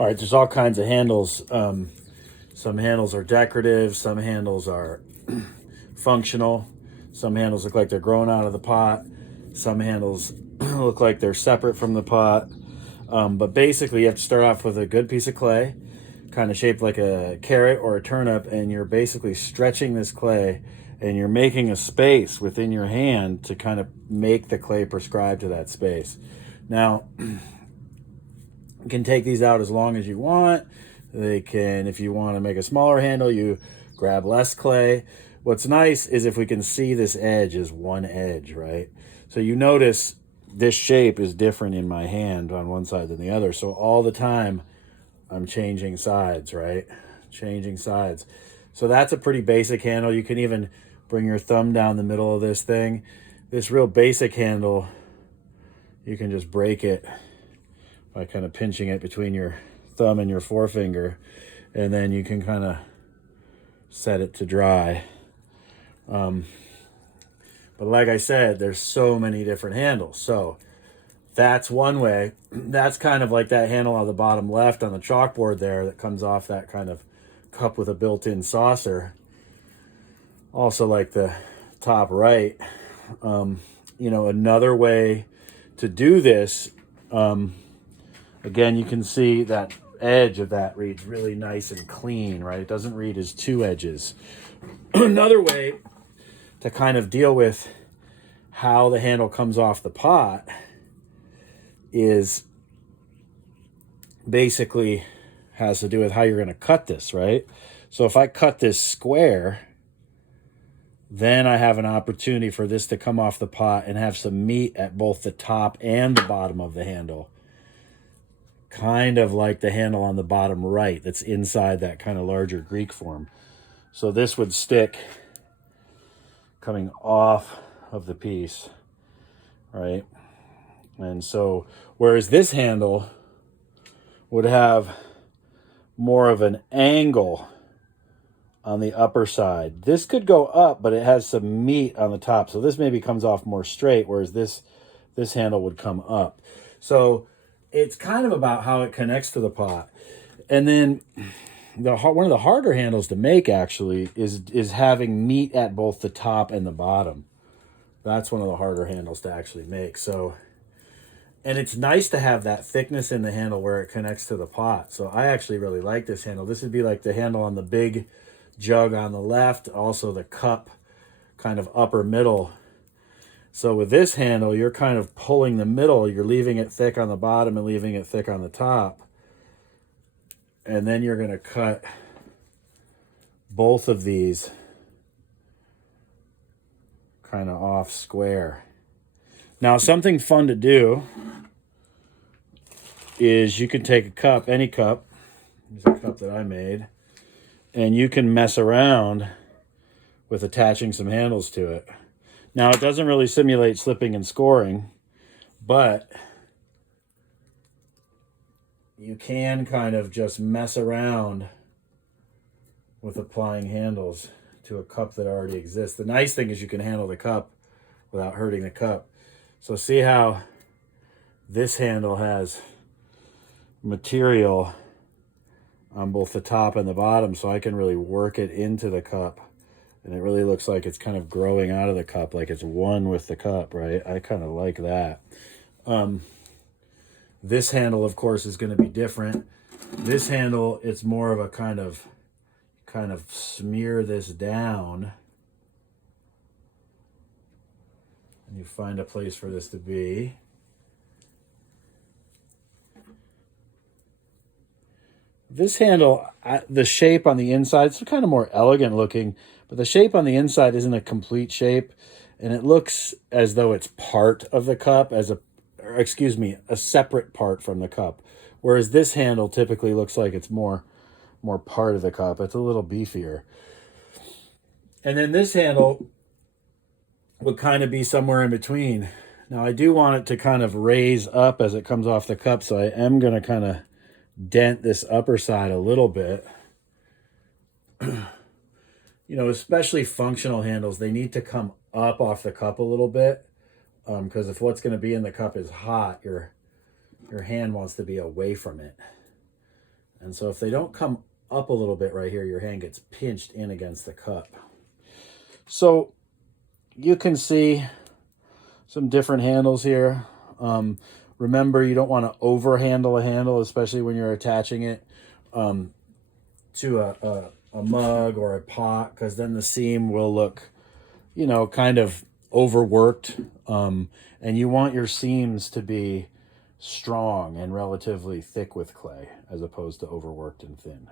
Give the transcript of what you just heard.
All right, there's all kinds of handles. Some handles are decorative, some handles are functional, some handles look like they're growing out of the pot, some handles look like they're separate from the pot. But basically, you have to start off with a good piece of clay, kind of shaped like a carrot or a turnip, and you're basically stretching this clay and you're making a space within your hand to kind of make the clay prescribe to that space. Now, you can take these out as long as you want. They can, if you want to make a smaller handle, you grab less clay. What's nice is if we can see this edge is one edge, right? So you notice this shape is different in my hand on one side than the other. So all the time I'm changing sides, right? Changing sides. So that's a pretty basic handle. You can even bring your thumb down the middle of this thing. This real basic handle, you can just break it by kind of pinching it between your thumb and your forefinger, and then you can kind of set it to dry. But like I said, there's so many different handles. So that's one way. That's kind of like that handle on the bottom left on the chalkboard there that comes off that kind of cup with a built-in saucer. Also like the top right. Another way to do this, again, you can see that edge of that reads really nice and clean, right? It doesn't read as two edges. Another way to kind of deal with how the handle comes off the pot is basically has to do with how you're going to cut this, right? So if I cut this square, then I have an opportunity for this to come off the pot and have some meat at both the top and the bottom of the handle. Kind of like the handle on the bottom right that's inside that kind of larger Greek form. So this would stick coming off of the piece, right? And so, whereas this handle would have more of an angle on the upper side. This could go up, but it has some meat on the top. So this maybe comes off more straight, whereas this handle would come up. So it's kind of about how it connects to the pot. And then one of the harder handles to make actually is having meat at both the top and the bottom. That's one of the harder handles to actually make. So, and it's nice to have that thickness in the handle where it connects to the pot. So I actually really like this handle. This would be like the handle on the big jug on the left, also the cup kind of upper middle. So with this handle, you're kind of pulling the middle. You're leaving it thick on the bottom and leaving it thick on the top. And then you're going to cut both of these kind of off square. Now, something fun to do is you can take a cup, any cup, this is a cup that I made, and you can mess around with attaching some handles to it. Now, it doesn't really simulate slipping and scoring, but you can kind of just mess around with applying handles to a cup that already exists. The nice thing is you can handle the cup without hurting the cup. So see how this handle has material on both the top and the bottom, so I can really work it into the cup. And it really looks like it's kind of growing out of the cup, like it's one with the cup, right? I kind of like that. This handle, of course, is going to be different. This handle, it's more of a kind of smear this down. And you find a place for this to be. This handle, the shape on the inside, it's kind of more elegant looking, but the shape on the inside isn't a complete shape, and it looks as though it's part of the cup, a separate part from the cup. Whereas this handle typically looks like it's more part of the cup. It's a little beefier. And then this handle would kind of be somewhere in between. Now I do want it to kind of raise up as it comes off the cup, so I am going to kind of dent this upper side a little bit. Especially functional handles, they need to come up off the cup a little bit, because if what's going to be in the cup is hot, your hand wants to be away from it. And so if they don't come up a little bit right here, your hand gets pinched in against the cup. So you can see some different handles here. Remember, you don't want to overhandle a handle, especially when you're attaching it to a mug or a pot, because then the seam will look, you know, kind of overworked. And you want your seams to be strong and relatively thick with clay as opposed to overworked and thin.